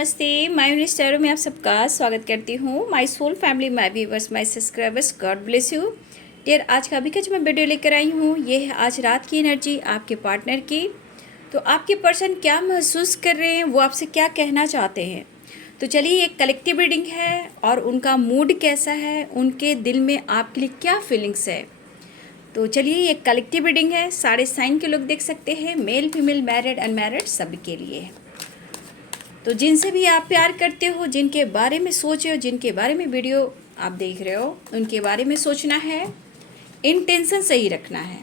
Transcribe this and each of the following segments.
नमस्ते। My minister में आप सबका स्वागत करती हूँ। My soul family, my viewers, my subscribers, God bless you dear. आज का अभी का जो मैं वीडियो लेकर आई हूँ, ये है आज रात की एनर्जी आपके पार्टनर की। तो आपके पर्सन क्या महसूस कर रहे हैं, वो आपसे क्या कहना चाहते हैं। तो चलिए, एक कलेक्टिव रीडिंग है और उनका मूड कैसा है, उनके दिल में आपके लिए क्या फीलिंग्स है। तो चलिए, ये कलेक्टिव रीडिंग है, सारे साइन के लोग देख सकते हैं, मेल फीमेल मैरिड अनमैरिड सभी के लिए है। तो जिनसे भी आप प्यार करते हो, जिनके बारे में सोच रहे हो, जिनके बारे में वीडियो आप देख रहे हो, उनके बारे में सोचना है, इंटेंशन सही रखना है,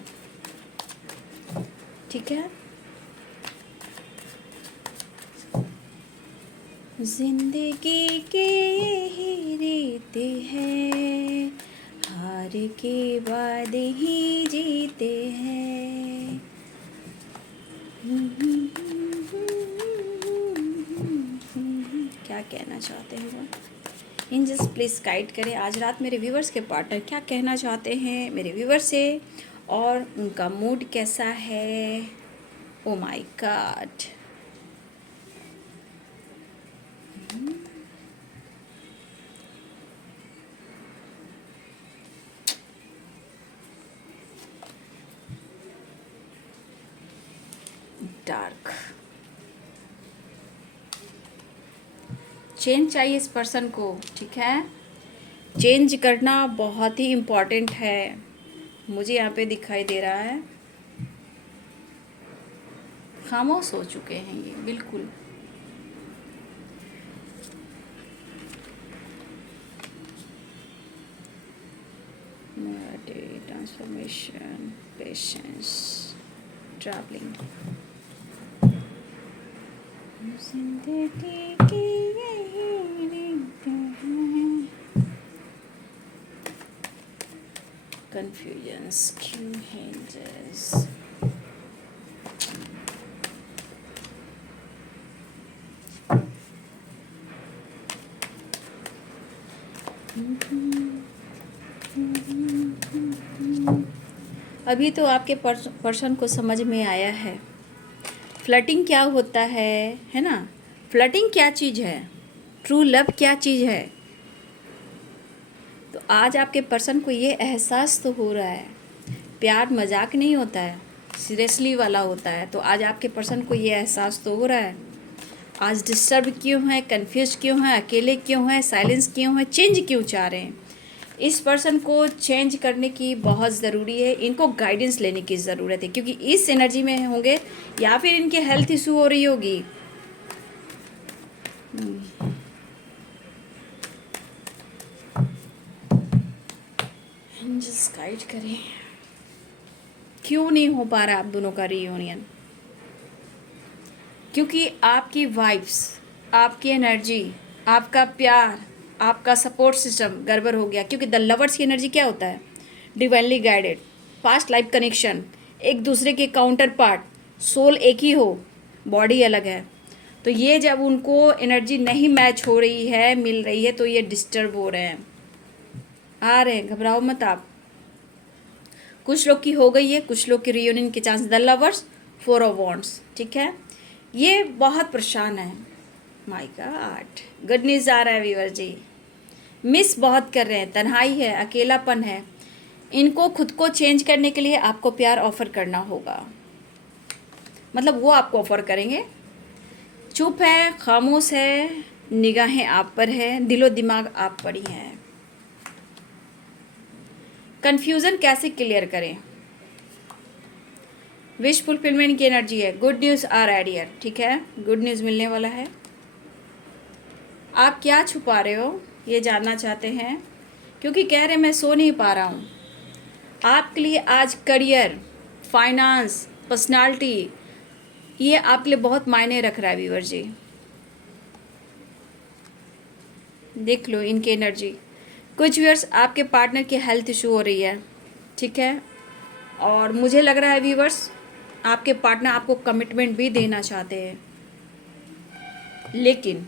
ठीक है। जिंदगी के यही रीत है, हार के बाद ही जीते हैं। क्या कहना चाहते हैं वो? एंजल्स प्लीज़ गाइड करें आज रात मेरे व्यूवर्स के पार्टनर क्या कहना चाहते हैं मेरे व्यूवर्स से, और उनका मूड कैसा है। Oh my God, dark change चाहिए इस पर्सन को, ठीक है। चेंज करना बहुत ही इम्पोर्टेंट है, मुझे यहाँ पे दिखाई दे रहा है। खामोश हो चुके हैं ये बिल्कुल। Transformation, patience, travelling. जिंदगी की यही रीत है। कंफ्यूजन्स क्यों है जस। अभी तो आपके पर्सन को समझ में आया है फ्लर्टिंग क्या होता है ना। फ्लर्टिंग क्या चीज़ है, ट्रू लव क्या चीज़ है। तो आज आपके पर्सन को ये एहसास तो हो रहा है, प्यार मजाक नहीं होता है, सीरियसली वाला होता है। तो आज आपके पर्सन को ये एहसास तो हो रहा है। आज डिस्टर्ब क्यों है, कंफ्यूज क्यों है, अकेले क्यों है, साइलेंस क्यों है, चेंज क्यों चाह रहे हैं। इस पर्सन को चेंज करने की बहुत ज़रूरी है, इनको गाइडेंस लेने की ज़रूरत है, क्योंकि इस एनर्जी में होंगे या फिर इनके हेल्थ इशू हो रही होगी। जस्ट गाइड करें, क्यों नहीं हो पा रहा आप दोनों का रियूनियन। क्योंकि आपकी वाइब्स, आपकी एनर्जी, आपका प्यार, आपका सपोर्ट सिस्टम गड़बड़ हो गया। क्योंकि द लवर्स की एनर्जी क्या होता है, divinely guided, past life connection, एक दूसरे के काउंटर पार्ट, सोल एक ही हो, बॉडी अलग है। तो ये जब उनको एनर्जी नहीं मैच हो रही है, मिल रही है, तो ये डिस्टर्ब हो रहे हैं, आ रहे हैं। घबराओ मत आप। कुछ लोग की हो गई है, कुछ लोग की रियूनियन के chance. The lovers, 4 of wands, ठीक है। ये बहुत परेशान है। माय गॉड, गुड न्यूज़ आ रहा है व्यूअर जी। मिस बहुत कर रहे हैं, तन्हाई है, अकेलापन है। इनको खुद को चेंज करने के लिए आपको प्यार ऑफर करना होगा, मतलब वो आपको ऑफर करेंगे। चुप है, खामोश है, निगाहें आप पर है, दिलो दिमाग आप पर ही हैं। कन्फ्यूज़न कैसे क्लियर करें। विश फुलफिलमेंट की एनर्जी है, गुड न्यूज़ आ रहा है डियर, ठीक है। गुड न्यूज़ मिलने वाला है। आप क्या छुपा रहे हो ये जानना चाहते हैं, क्योंकि कह रहे मैं सो नहीं पा रहा हूँ। आपके लिए आज करियर, फाइनेंस, पर्सनालिटी, ये आपके लिए बहुत मायने रख रहा है व्यूअर जी। देख लो इनकी एनर्जी। कुछ व्यूअर्स, आपके पार्टनर की हेल्थ इशू हो रही है, ठीक है। और मुझे लग रहा है व्यूअर्स, आपके पार्टनर आपको कमिटमेंट भी देना चाहते हैं, लेकिन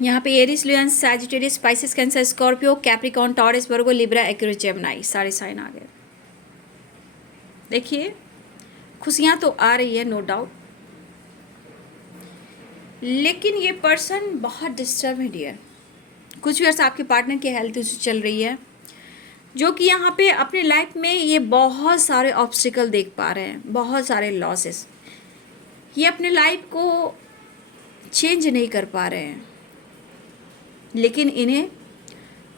यहाँ पे Aries, lion, Sagittarius, Pisces, Cancer, Scorpio, Capricorn, Taurus, Virgo, Libra, Aquarius, Gemini, सारे साइन आ गए। देखिए खुशियाँ तो आ रही है नो डाउट, लेकिन ये पर्सन बहुत डिस्टर्ब है डियर। कुछ वर्ष आपके पार्टनर की हेल्थ इशू चल रही है, जो कि यहाँ पे अपने लाइफ में ये बहुत सारे ऑब्स्टिकल देख पा रहे हैं, बहुत सारे लॉसेस। ये अपने लाइफ को चेंज नहीं कर पा रहे हैं, लेकिन इन्हें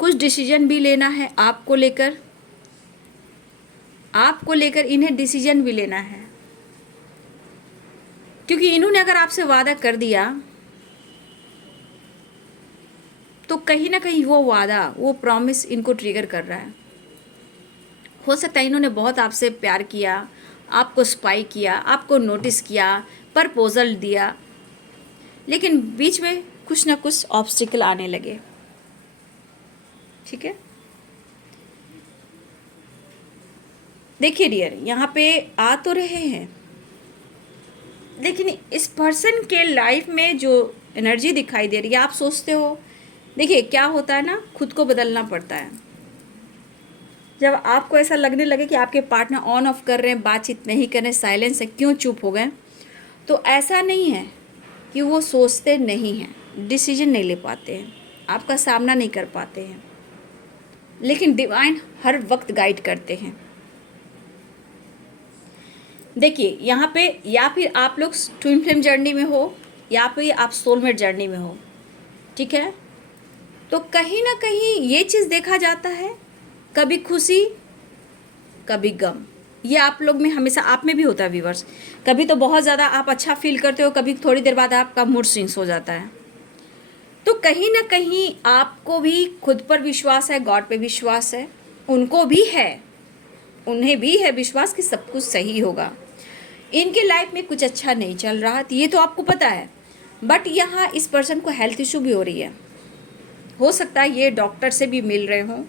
कुछ डिसीजन भी लेना है आपको लेकर इन्हें डिसीजन भी लेना है, क्योंकि इन्होंने अगर आपसे वादा कर दिया तो कहीं ना कहीं वो वादा, वो प्रॉमिस इनको ट्रिगर कर रहा है। हो सकता है इन्होंने बहुत आपसे प्यार किया, आपको स्पाई किया, आपको नोटिस किया, प्रपोजल दिया, लेकिन बीच में कुछ ना कुछ ऑब्स्टिकल आने लगे। ठीक है, देखिए डियर, यहाँ पे आ तो रहे हैं, लेकिन इस पर्सन के लाइफ में जो एनर्जी दिखाई दे रही है, आप सोचते हो, देखिए क्या होता है ना, खुद को बदलना पड़ता है। जब आपको ऐसा लगने लगे कि आपके पार्टनर ऑन ऑफ कर रहे हैं, बातचीत नहीं कर रहे, साइलेंस है, क्यों चुप हो गए, तो ऐसा नहीं है कि वो सोचते नहीं हैं, डिसीजन नहीं ले पाते हैं, आपका सामना नहीं कर पाते हैं, लेकिन डिवाइन हर वक्त गाइड करते हैं। देखिए यहाँ पे या फिर आप लोग ट्विन फ्लेम जर्नी में हो, या फिर आप सोलमेट जर्नी में हो, ठीक है, तो कहीं ना कहीं ये चीज़ देखा जाता है, कभी खुशी कभी गम, ये आप लोग में हमेशा, आप में भी होता है व्यूअर्स। कभी तो बहुत ज़्यादा आप अच्छा फील करते हो, कभी थोड़ी देर बाद आपका मूड स्विंग्स हो जाता है। तो कहीं ना कहीं आपको भी खुद पर विश्वास है, गॉड पे विश्वास है, उनको भी है, उन्हें भी है विश्वास कि सब कुछ सही होगा। इनके लाइफ में कुछ अच्छा नहीं चल रहा, तो ये तो आपको पता है, बट यहाँ इस पर्सन को हेल्थ इशू भी हो रही है। हो सकता है ये डॉक्टर से भी मिल रहे हों,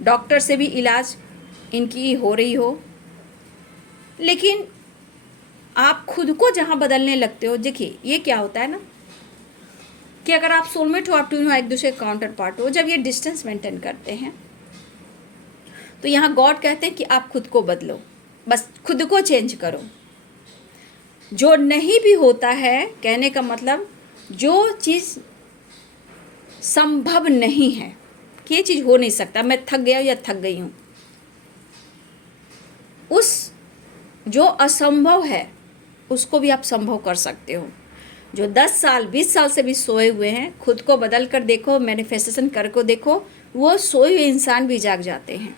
डॉक्टर से भी इलाज इनकी हो रही हो, लेकिन आप खुद को जहाँ बदलने लगते हो, देखिए ये क्या होता है ना, कि अगर आप सोलमेट हो, आप ट्विन हो, एक दूसरे काउंटर पार्ट हो, जब ये डिस्टेंस मेंटेन करते हैं, तो यहाँ गॉड कहते हैं कि आप खुद को बदलो, बस खुद को चेंज करो। जो नहीं भी होता है, कहने का मतलब जो चीज़ संभव नहीं है कि ये चीज़ हो नहीं सकता, मैं थक गया या थक गई हूँ, उस जो असंभव है उसको भी आप संभव कर सकते हो। जो 10 साल 20 साल से भी सोए हुए हैं, खुद को बदल कर देखो, मैनिफेस्टेशन कर को देखो, वो सोए हुए इंसान भी जाग जाते हैं।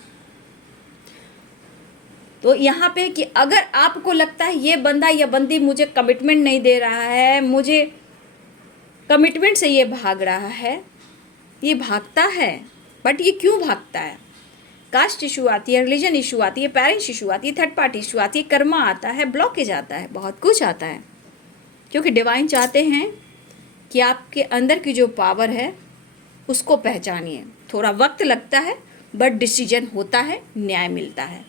तो यहाँ पे कि अगर आपको लगता है ये बंदा या बंदी मुझे कमिटमेंट नहीं दे रहा है, मुझे कमिटमेंट से ये भाग रहा है, ये भागता है, बट ये क्यों भागता है, कास्ट इशू आती है, रिलीजन इशू आती है, पेरेंट्स इशू आती है, थर्ड पार्टी इशू आती है, कर्मा आता है, ब्लॉकेज आता है, बहुत कुछ आता है, क्योंकि डिवाइन चाहते हैं कि आपके अंदर की जो पावर है उसको पहचानिए। थोड़ा वक्त लगता है, बट डिसीजन होता है, न्याय मिलता है।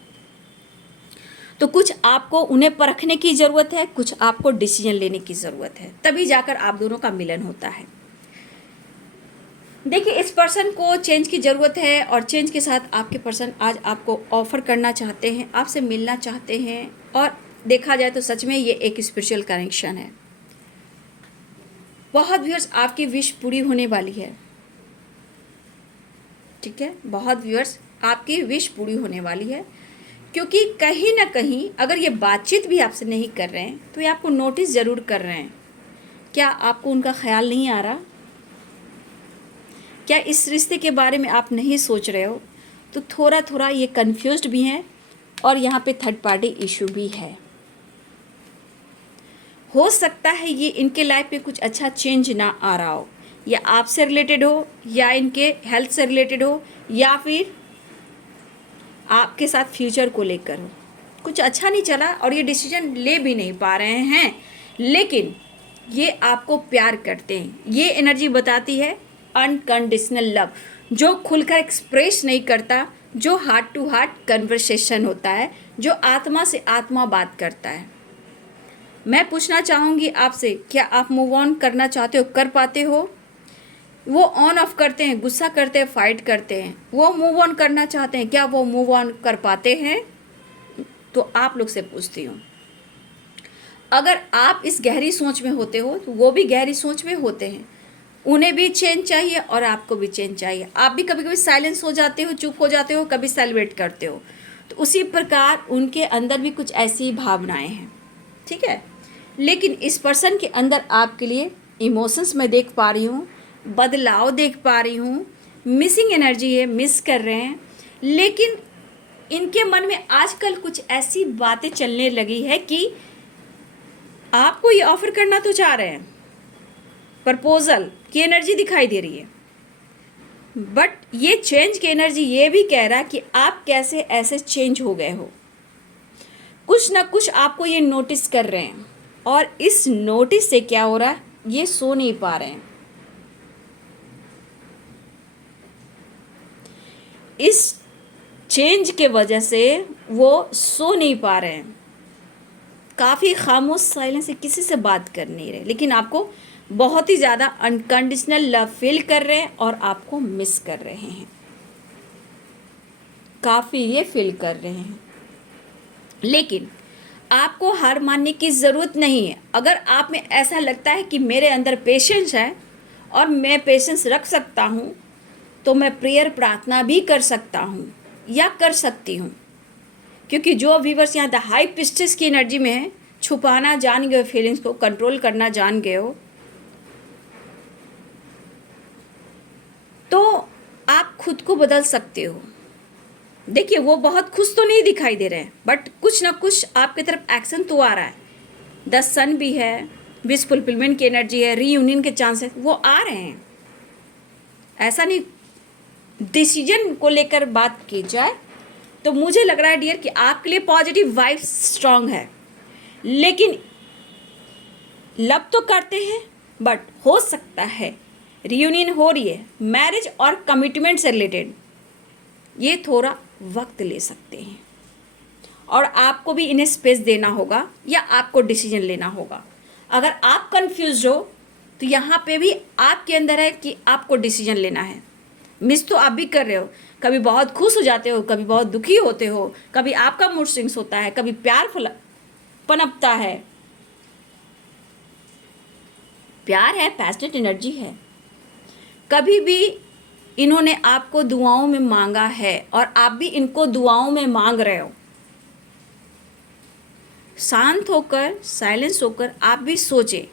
तो कुछ आपको उन्हें परखने की ज़रूरत है, कुछ आपको डिसीजन लेने की ज़रूरत है, तभी जाकर आप दोनों का मिलन होता है। देखिए इस पर्सन को चेंज की ज़रूरत है, और चेंज के साथ आपके पर्सन आज आपको ऑफ़र करना चाहते हैं, आपसे मिलना चाहते हैं, और देखा जाए तो सच में ये एक स्पिरिचुअल कनेक्शन है। बहुत व्यूअर्स आपकी विश पूरी होने वाली है, ठीक है, बहुत व्यूअर्स आपकी विश पूरी होने वाली है, क्योंकि कहीं ना कहीं अगर ये बातचीत भी आपसे नहीं कर रहे हैं तो ये आपको नोटिस ज़रूर कर रहे हैं। क्या आपको उनका ख्याल नहीं आ रहा? क्या इस रिश्ते के बारे में आप नहीं सोच रहे हो? तो थोड़ा थोड़ा ये कंफ्यूज्ड भी हैं, और यहाँ पे थर्ड पार्टी इशू भी है। हो सकता है ये इनके लाइफ में कुछ अच्छा चेंज ना आ रहा हो, या आपसे रिलेटेड हो, या इनके हेल्थ से रिलेटेड हो, या फिर आपके साथ फ्यूचर को लेकर हो। कुछ अच्छा नहीं चला और ये डिसीजन ले भी नहीं पा रहे हैं, लेकिन ये आपको प्यार करते हैं। ये एनर्जी बताती है अनकंडीशनल लव, जो खुलकर एक्सप्रेस नहीं करता, जो हार्ट टू हार्ट कन्वर्सेशन होता है, जो आत्मा से आत्मा बात करता है। मैं पूछना चाहूँगी आपसे, क्या आप मूव ऑन करना चाहते हो, कर पाते हो? वो ऑन ऑफ करते हैं, गुस्सा करते हैं, फाइट करते हैं, वो मूव ऑन करना चाहते हैं, क्या वो मूव ऑन कर पाते हैं? तो आप लोग से पूछती हूँ, अगर आप इस गहरी सोच में होते हो तो वो भी गहरी सोच में होते हैं, उन्हें भी चेंज चाहिए और आपको भी चेंज चाहिए। आप भी कभी कभी साइलेंस हो जाते हो, चुप हो जाते हो, कभी सेलिब्रेट करते हो, तो उसी प्रकार उनके अंदर भी कुछ ऐसी भावनाएं हैं, ठीक है। लेकिन इस पर्सन के अंदर आपके लिए इमोशंस मैं देख पा रही हूँ, बदलाव देख पा रही हूँ, मिसिंग एनर्जी है, मिस कर रहे हैं। लेकिन इनके मन में आजकल कुछ ऐसी बातें चलने लगी है कि आपको ये ऑफर करना तो चाह रहे हैं, प्रपोजल की एनर्जी दिखाई दे रही है, बट ये चेंज की एनर्जी ये भी कह रहा है कि आप कैसे ऐसे चेंज हो गए हो, कुछ ना कुछ आपको ये नोटिस कर रहे हैं। और इस नोटिस से क्या हो रहा है, ये सो नहीं पा रहे हैं। इस चेंज के वजह से वो सो नहीं पा रहे हैं, काफ़ी खामोश साइलेंस से किसी से बात कर नहीं रहे, लेकिन आपको बहुत ही ज़्यादा अनकंडीशनल लव फील कर रहे हैं और आपको मिस कर रहे हैं, काफ़ी ये फील कर रहे हैं। लेकिन आपको हार मानने की ज़रूरत नहीं है। अगर आप में ऐसा लगता है कि मेरे अंदर पेशेंस है और मैं पेशेंस रख सकता हूँ, तो मैं प्रेयर प्रार्थना भी कर सकता हूँ या कर सकती हूँ, क्योंकि जो व्यूवर्स यहाँ द हाई प्रीस्टेस की एनर्जी में है, छुपाना जान गए हो, फीलिंग्स को कंट्रोल करना जान गए हो, तो आप खुद को बदल सकते हो। देखिए वो बहुत खुश तो नहीं दिखाई दे रहे हैं, बट कुछ ना कुछ आपकी तरफ एक्शन तो आ रहा है। द सन भी है, विश फुलफिलमेंट की एनर्जी है, रीयूनियन के चांसेस वो आ रहे हैं। ऐसा नहीं, डिसीजन को लेकर बात की जाए तो मुझे लग रहा है डियर कि आपके लिए पॉजिटिव वाइब्स स्ट्रांग है, लेकिन लव तो करते हैं, बट हो सकता है रियूनियन हो रही है मैरिज और कमिटमेंट से रिलेटेड, ये थोड़ा वक्त ले सकते हैं और आपको भी इन्हें स्पेस देना होगा या आपको डिसीजन लेना होगा। अगर आप कंफ्यूज हो तो यहाँ पे भी आपके अंदर है कि आपको डिसीजन लेना है। मिस तो आप भी कर रहे हो, कभी बहुत खुश हो जाते हो, कभी बहुत दुखी होते हो, कभी आपका मूड स्विंग्स होता है, कभी प्यार पनपता है। प्यार है, पैशनेट एनर्जी है। कभी भी इन्होंने आपको दुआओं में मांगा है और आप भी इनको दुआओं में मांग रहे हो। शांत होकर, साइलेंस होकर आप भी सोचें,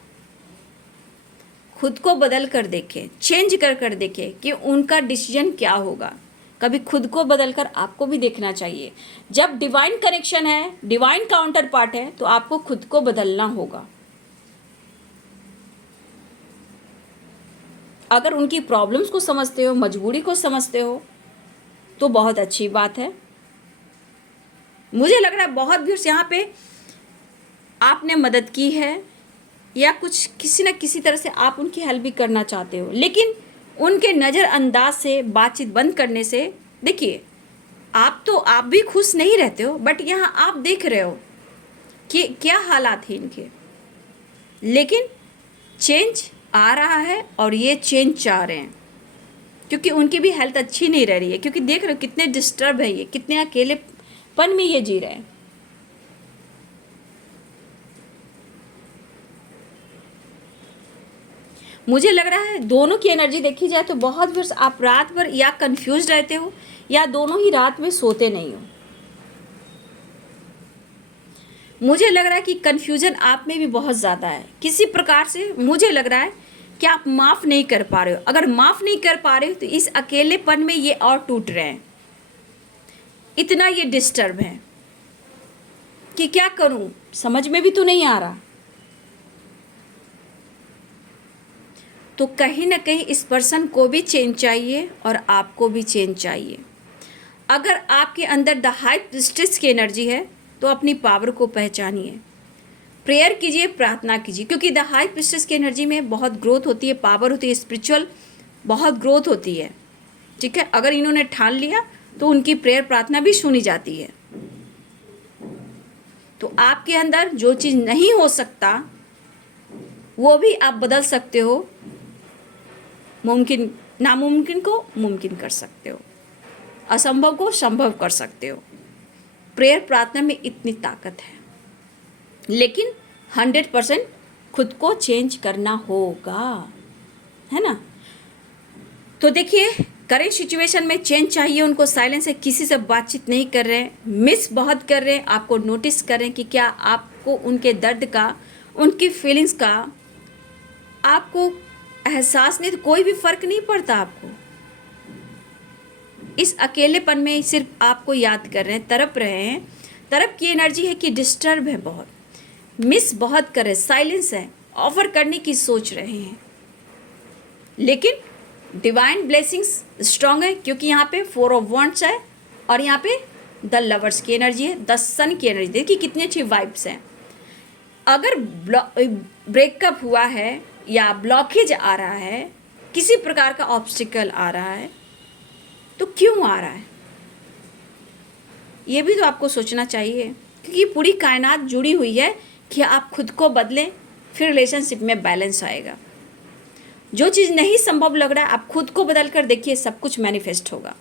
खुद को बदल कर देखें, चेंज कर कर देखें कि उनका डिसीजन क्या होगा। कभी खुद को बदल कर आपको भी देखना चाहिए। जब डिवाइन कनेक्शन है, डिवाइन काउंटर पार्ट है, तो आपको खुद को बदलना होगा। अगर उनकी प्रॉब्लम्स को समझते हो, मजबूरी को समझते हो, तो बहुत अच्छी बात है। मुझे लग रहा है बहुत व्यूअर्स यहाँ पे आपने मदद की है या कुछ किसी न किसी तरह से आप उनकी हेल्प भी करना चाहते हो, लेकिन उनके नज़रअंदाज से, बातचीत बंद करने से, देखिए आप भी खुश नहीं रहते हो, बट यहाँ आप देख रहे हो कि क्या हालात हैं इनके, लेकिन चेंज आ रहा है और ये चेंज चाह रहे हैं, क्योंकि उनकी भी हेल्थ अच्छी नहीं रह रही है, क्योंकि देख रहे हो कितने डिस्टर्ब है ये, कितने अकेलेपन में ये जी रहे हैं। मुझे लग रहा है दोनों की एनर्जी देखी जाए तो बहुत वर्ष आप रात भर या कंफ्यूज रहते हो या दोनों ही रात में सोते नहीं हो। मुझे लग रहा है कि कन्फ्यूजन आप में भी बहुत ज़्यादा है किसी प्रकार से। मुझे लग रहा है कि आप माफ़ नहीं कर पा रहे हो। अगर माफ़ नहीं कर पा रहे हो तो इस अकेलेपन में ये और टूट रहे हैं, इतना ये डिस्टर्ब है कि क्या करूं, समझ में भी तो नहीं आ रहा। तो कहीं ना कहीं इस पर्सन को भी चेंज चाहिए और आपको भी चेंज चाहिए। अगर आपके अंदर द हाई प्रीस्टेस की एनर्जी है तो अपनी पावर को पहचानिए, प्रेयर कीजिए, प्रार्थना कीजिए, क्योंकि द हाई प्रीस्टेस की एनर्जी में बहुत ग्रोथ होती है, पावर होती है, स्पिरिचुअल बहुत ग्रोथ होती है। ठीक है, अगर इन्होंने ठान लिया तो उनकी प्रेयर प्रार्थना भी सुनी जाती है। तो आपके अंदर जो चीज़ नहीं हो सकता वो भी आप बदल सकते हो मुमकिन नामुमकिन को मुमकिन कर सकते हो, असंभव को संभव कर सकते हो। प्रेयर प्रार्थना में इतनी ताकत है, लेकिन 100% खुद को चेंज करना होगा, है ना। तो देखिए, करेंट सिचुएशन में चेंज चाहिए उनको, साइलेंस है, किसी से बातचीत नहीं कर रहे हैं, मिस बहुत कर रहे हैं, आपको नोटिस कर रहे हैं कि क्या आपको उनके दर्द का, उनकी फीलिंग्स का आपको एहसास नहीं, तो कोई भी फर्क नहीं पड़ता आपको। इस अकेलेपन में सिर्फ आपको याद कर रहे हैं, तड़प रहे हैं। तड़प की एनर्जी है कि डिस्टर्ब है बहुत, मिस बहुत कर रहे, साइलेंस है, ऑफर करने की सोच रहे हैं, लेकिन डिवाइन ब्लेसिंग्स स्ट्रांग है, क्योंकि यहाँ पे 4 ऑफ वॉन्ड्स है और यहाँ पे द लवर्स की एनर्जी है, द सन की एनर्जी। देखिए कितनी अच्छी वाइब्स हैं। अगर ब्रेकअप हुआ है या ब्लॉकेज आ रहा है, किसी प्रकार का ऑब्स्टिकल आ रहा है, तो क्यों आ रहा है, ये भी तो आपको सोचना चाहिए, क्योंकि पूरी कायनात जुड़ी हुई है कि आप खुद को बदलें, फिर रिलेशनशिप में बैलेंस आएगा। जो चीज़ नहीं संभव लग रहा है, आप खुद को बदल कर देखिए, सब कुछ मैनिफेस्ट होगा।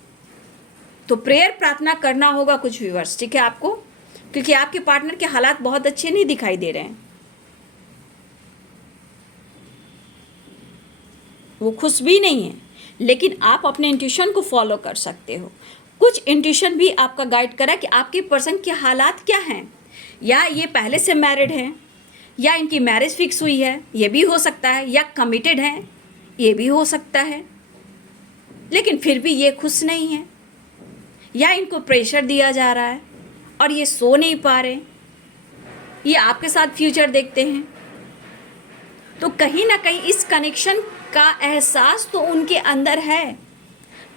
तो प्रेयर प्रार्थना करना होगा कुछ व्यूअर्स, ठीक है आपको, क्योंकि आपके पार्टनर के हालात बहुत अच्छे नहीं दिखाई दे रहे हैं, वो खुश भी नहीं है, लेकिन आप अपने इंट्यूशन को फॉलो कर सकते हो। कुछ इंट्यूशन भी आपका गाइड करा कि आपके पर्सन के हालात क्या हैं, या ये पहले से मैरिड हैं, या इनकी मैरिज फिक्स हुई है, ये भी हो सकता है, या कमिटेड हैं, ये भी हो सकता है, लेकिन फिर भी ये खुश नहीं है, या इनको प्रेशर दिया जा रहा है और ये सो नहीं पा रहे, ये आपके साथ फ्यूचर देखते हैं। तो कहीं ना कहीं इस कनेक्शन का एहसास तो उनके अंदर है,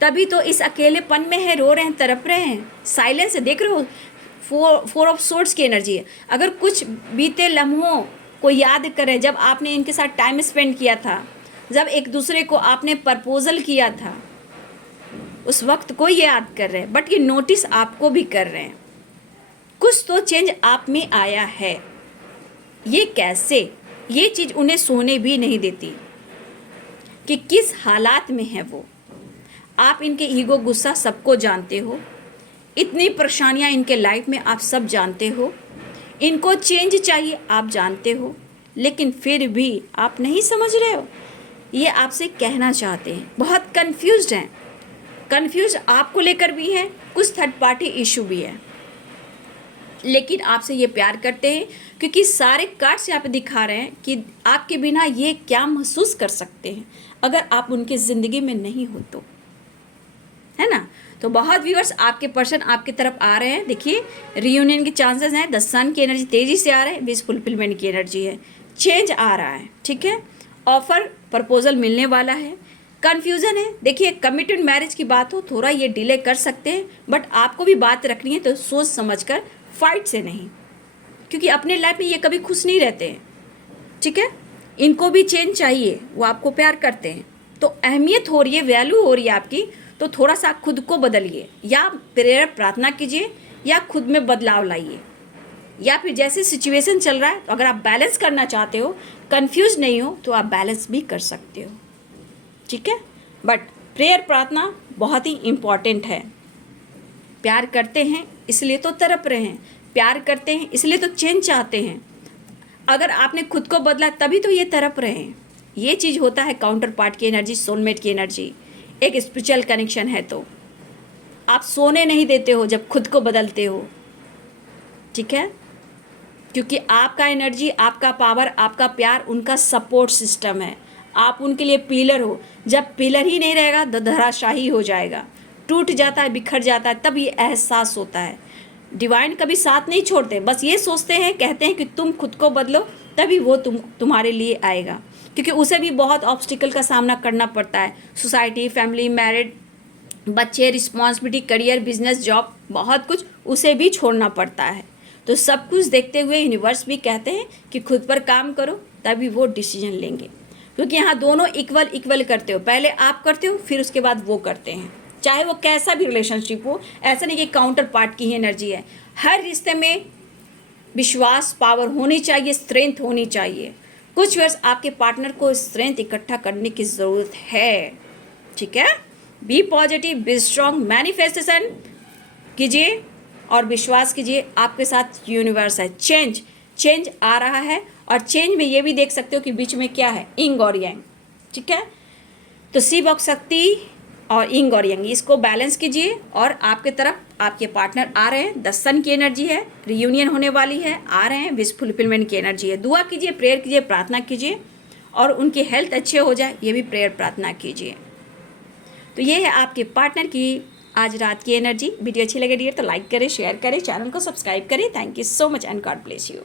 तभी तो इस अकेलेपन में है, रो रहे हैं, तड़प रहे हैं, साइलेंस है। देख रहे हो, 4 ऑफ सोर्ड्स की एनर्जी है। अगर कुछ बीते लम्हों को याद करें, जब आपने इनके साथ टाइम स्पेंड किया था, जब एक दूसरे को आपने प्रपोजल किया था, उस वक्त को ये याद कर रहे हैं, बट ये नोटिस आपको भी कर रहे हैं, कुछ तो चेंज आप में आया है। ये कैसे, ये चीज़ उन्हें सोने भी नहीं देती कि किस हालात में है वो। आप इनके ईगो, गुस्सा सबको जानते हो, इतनी परेशानियां इनके लाइफ में आप सब जानते हो, इनको चेंज चाहिए आप जानते हो, लेकिन फिर भी आप नहीं समझ रहे हो। ये आपसे कहना चाहते हैं, बहुत कंफ्यूज्ड हैं, कंफ्यूज आपको लेकर भी हैं, कुछ थर्ड पार्टी इशू भी है, लेकिन आपसे ये प्यार करते हैं, क्योंकि सारे कार्ड्स यहाँ पे दिखा रहे हैं कि आपके बिना ये क्या महसूस कर सकते हैं अगर आप उनकी ज़िंदगी में नहीं हो तो, है ना। तो बहुत व्यूअर्स आपके पर्सन आपकी तरफ आ रहे हैं। देखिए रियूनियन के चांसेस हैं, द सन की एनर्जी तेज़ी से आ रहा है, विश फुलफिलमेंट की एनर्जी है, चेंज आ रहा है, ठीक है, ऑफर प्रपोजल मिलने वाला है। कन्फ्यूज़न है, देखिए कमिटेड मैरिज की बात हो, थोड़ा ये डिले कर सकते हैं, बट आपको भी बात रखनी है तो सोच समझ कर, फाइट से नहीं, क्योंकि अपने लाइफ में ये कभी खुश नहीं रहते हैं, ठीक है। इनको भी चेंज चाहिए, वो आपको प्यार करते हैं, तो अहमियत हो रही है, वैल्यू हो रही है आपकी, तो थोड़ा सा खुद को बदलिए, या प्रेयर प्रार्थना कीजिए, या खुद में बदलाव लाइए, या फिर जैसे सिचुएशन चल रहा है, तो अगर आप बैलेंस करना चाहते हो, कंफ्यूज नहीं हो, तो आप बैलेंस भी कर सकते हो, ठीक है। बट प्रेयर प्रार्थना बहुत ही इम्पॉर्टेंट है। प्यार करते हैं इसलिए तो तड़प रहे हैं, प्यार करते हैं इसलिए तो चेंज चाहते हैं। अगर आपने खुद को बदला तभी तो ये तड़प रहे हैं। ये चीज़ होता है काउंटर पार्ट की एनर्जी, सोलमेट की एनर्जी, एक स्पिरिचुअल कनेक्शन है, तो आप सोने नहीं देते हो जब खुद को बदलते हो, ठीक है, क्योंकि आपका एनर्जी, आपका पावर, आपका प्यार उनका सपोर्ट सिस्टम है, आप उनके लिए पिलर हो। जब पिलर ही नहीं रहेगा तो धराशाही हो जाएगा, टूट जाता है, बिखर जाता है, तब ये एहसास होता है। डिवाइन कभी साथ नहीं छोड़ते, बस ये सोचते हैं, कहते हैं कि तुम खुद को बदलो, तभी वो तुम्हारे लिए आएगा, क्योंकि उसे भी बहुत ऑब्स्टिकल का सामना करना पड़ता है। सोसाइटी, फैमिली, मैरिड, बच्चे, रिस्पॉन्सिबिलिटी, करियर, बिजनेस, जॉब, बहुत कुछ उसे भी छोड़ना पड़ता है। तो सब कुछ देखते हुए यूनिवर्स भी कहते हैं कि खुद पर काम करो, तभी वो डिसीजन लेंगे, क्योंकि यहाँ दोनों इक्वल करते हो, पहले आप करते हो, फिर उसके बाद वो करते हैं, चाहे वो कैसा भी रिलेशनशिप हो। ऐसा नहीं कि काउंटर पार्ट की ही एनर्जी है। हर रिश्ते में विश्वास, पावर होनी चाहिए, स्ट्रेंथ होनी चाहिए, कुछ वर्ष आपके पार्टनर को स्ट्रेंथ इकट्ठा करने की ज़रूरत है, ठीक है। Be positive, be strong, manifestation कीजिए और विश्वास कीजिए आपके साथ यूनिवर्स है। चेंज आ रहा है और चेंज में ये भी देख सकते हो कि बीच में क्या है, इंग और यांग, ठीक है। तो शिव शक्ति और इंग और यंग, इसको बैलेंस कीजिए और आपके तरफ आपके पार्टनर आ रहे हैं। द सन की एनर्जी है, रियूनियन होने वाली है, आ रहे हैं, विश फुलफिलमेंट की एनर्जी है। दुआ कीजिए, प्रेयर कीजिए, प्रार्थना कीजिए और उनकी हेल्थ अच्छे हो जाए, ये भी प्रेयर प्रार्थना कीजिए। तो ये है आपके पार्टनर की आज रात की एनर्जी। वीडियो अच्छी लगे डियर तो लाइक करें, शेयर करें, चैनल को सब्सक्राइब करें। Thank you so much and God bless you.